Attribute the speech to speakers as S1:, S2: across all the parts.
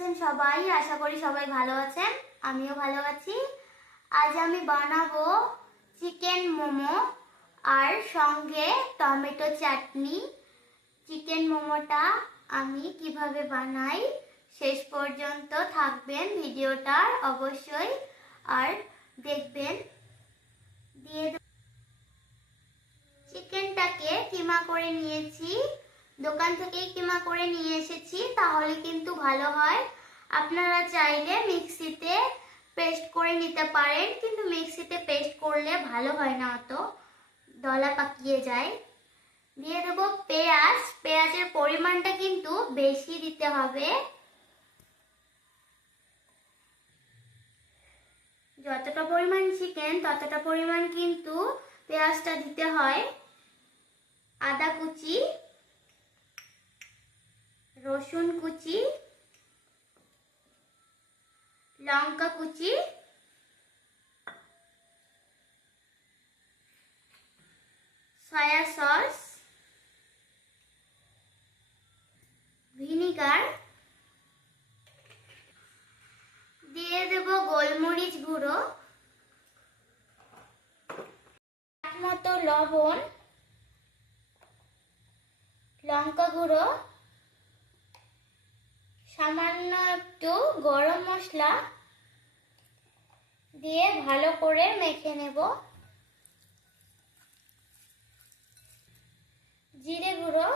S1: আছেন সবাই? আশা করি সবাই ভালো আছেন। আমিও ভালো আছি। আজ আমি বানাবো চিকেন মোমো আর সঙ্গে টমেটো চাটনি। চিকেন মোমোটা আমি কীভাবে বানাই শেষ পর্যন্ত থাকবেন ভিডিওটার অবশ্যই। আর দেখবেন, দিয়ে চিকেনটাকে কিমা করে নিয়েছি। দোকান থেকেই কিমা করে নিয়ে এসেছি, তাহলে কিন্তু ভালো হয়। আপনারা চাইলে মিক্সিতে পেস্ট করে নিতে পারেন, কিন্তু মিক্সিতে পেস্ট করলে ভালো হয় না অত। দলা পাকিয়ে যায়। দিয়ে দেবো পেঁয়াজ। পেঁয়াজের পরিমাণটা কিন্তু বেশি দিতে হবে। যতটা পরিমাণ চিকেন, ততটা পরিমাণ কিন্তু পেঁয়াজটা দিতে হয়। আদা কুচি। রসুন কুচি, লঙ্কা কুচি, সয়া সস, ভিনিগার। দিয়ে দেব গোলমরিচ গুঁড়ো মতো লবণ, লঙ্কা গুঁড়ো সামান্য একটু গরম মশলা দিয়ে ভালো করে মেখে নেব। জিরে গুঁড়ো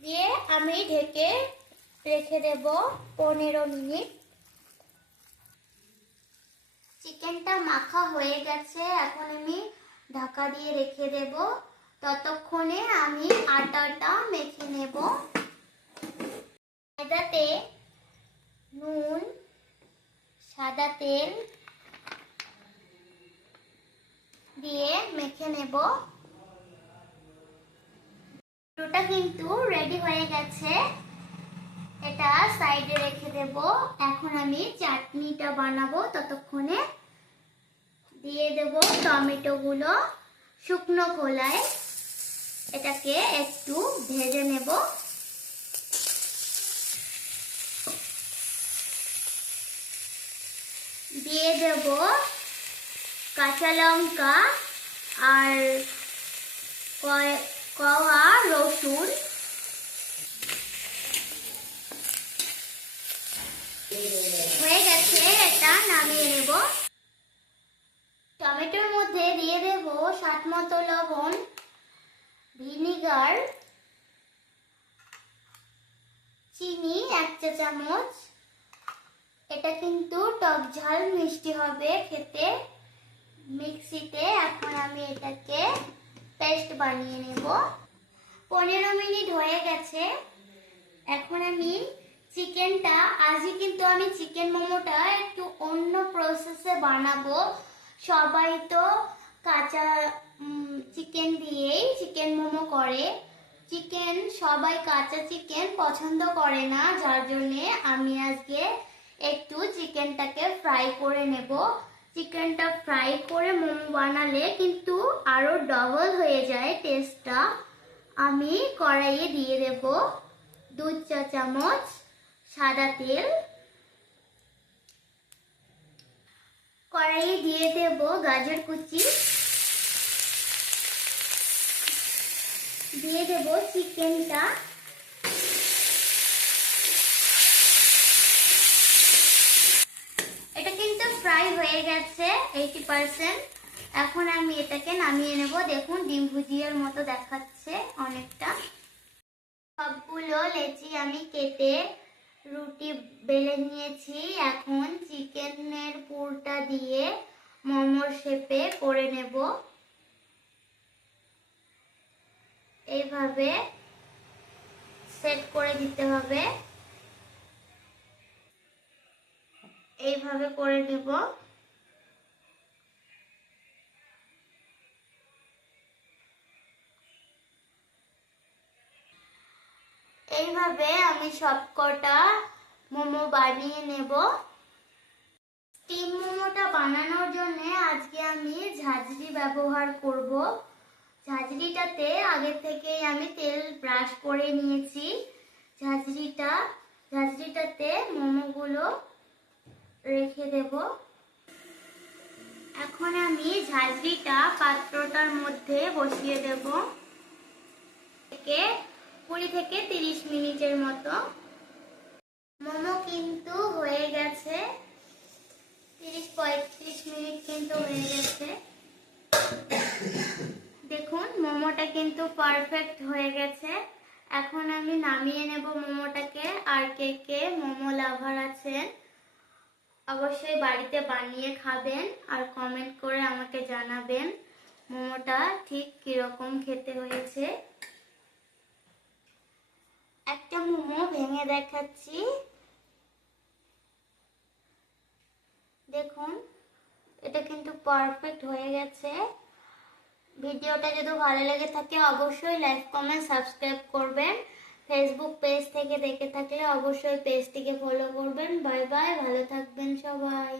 S1: দিয়ে আমি ঢেকে রেখে দেব পনেরো মিনিট। চিকেনটা মাখা হয়ে গেছে, এখন আমি ঢাকা দিয়ে রেখে দেব। ততক্ষণে আমি আটাটা মেখে নেব। ময়দাতে নুন, সাদা তেল দিয়ে মেখে নেব। পুরোটা কিন্তু রেডি হয়ে গেছে। এটা সাইডে রেখে দেব। এখন আমি চাটনিটা বানাবো ততক্ষণে। দিয়ে দেব টমেটোগুলো শুকনো খোলায় এটাকে একটু ভেজে নেব। দিয়ে দেব কাঁচা লঙ্কা আর কওয়া রসুন। হয়ে গেছে এটা নামিয়ে নেব টমেটোর মধ্যে দিয়ে দেব স্বাদ মতো লবণ ভিনিগার চিনি এক চা চামচ। এটা কিন্তু টক ঝাল মিষ্টি হবে খেতে। মিক্সিতে এখন আমি এটাকে পেস্ট বানিয়ে নেব। পনেরো মিনিট হয়ে গেছে। এখন আমি চিকেনটা, আজই কিন্তু আমি চিকেন মোমোটা একটু অন্য প্রসেসে বানাবো। সবাই তো কাঁচা চিকেন দিয়েই চিকেন মোমো করে। চিকেন সবাই কাঁচা চিকেন পছন্দ করে না, যার জন্যে আমি আজকে একটু চিকেনটাকে ফ্রাই করে নেব। চিকেনটা ফ্রাই করে মোমো বানালে কিন্তু আরও ডবল হয়ে যায় টেস্টটা আমি কড়াইয়ে দিয়ে দেব দু চা চামচ, সাদা তেল। কড়াইয়ে দিয়ে দেব গাজর কুচি। দিয়ে দেব চিকেনটা। এটা কিন্তু ফ্রাই হয়ে গেছে এইটি পার্সেন্ট এখন আমি এটাকে নামিয়ে নেব। দেখুন, ডিম ভুজিয়ার মতো দেখাচ্ছে অনেকটা। সবগুলো লেচি আমি কেটে রুটি বেলে নিয়েছি। এখন চিকেনের পুরটা দিয়ে মোমোর শেপে করে নেব। এইভাবে সেট করে দিতে হবে। এইভাবে করে নেব। এইভাবে আমি সবকটা মোমো বানিয়ে নেব। স্টিম মোমোটা বানানোর জন্য আজকে আমি ঝাঁঝরি ব্যবহার করব। ঝাঁঝরিটাতে আগে থেকেই আমি তেল ব্রাশ করে নিয়েছি। ঝাঁঝরিটা, ঝাঁঝরিটাতে মোমোগুলো রেখে দেব। এখন আমি ঝাঁঝরিটা পাত্রটার মধ্যে বসিয়ে দেব। থেকে কুড়ি থেকে তিরিশ মিনিটের মতো। মোমো কিন্তু হয়ে গেছে। তিরিশ পঁয়ত্রিশ মিনিট কিন্তু হয়ে গেছে। দেখুন, মোমোটা কিন্তু পারফেক্ট হয়ে গেছে। এখন আমি নামিয়ে নেব মোমোটাকে। আর কে কে মোমো লাভার আছেন, অবশ্যই বাড়িতে বানিয়ে খাবেন আর কমেন্ট করে আমাকে জানাবেন মোমোটা ঠিক কীরকম খেতে হয়েছে। একটা মোমো ভেঙে দেখাচ্ছি। দেখুন, এটা কিন্তু পারফেক্ট হয়ে গেছে। ভিডিওটা যদি ভালো লেগে থাকে, অবশ্যই লাইক, কমেন্ট, সাবস্ক্রাইব করবেন। ফেসবুক পেজ থেকে দেখে থাকলে অবশ্যই পেজটিকে ফলো করবেন। বাই বাই, ভালো থাকবেন সবাই।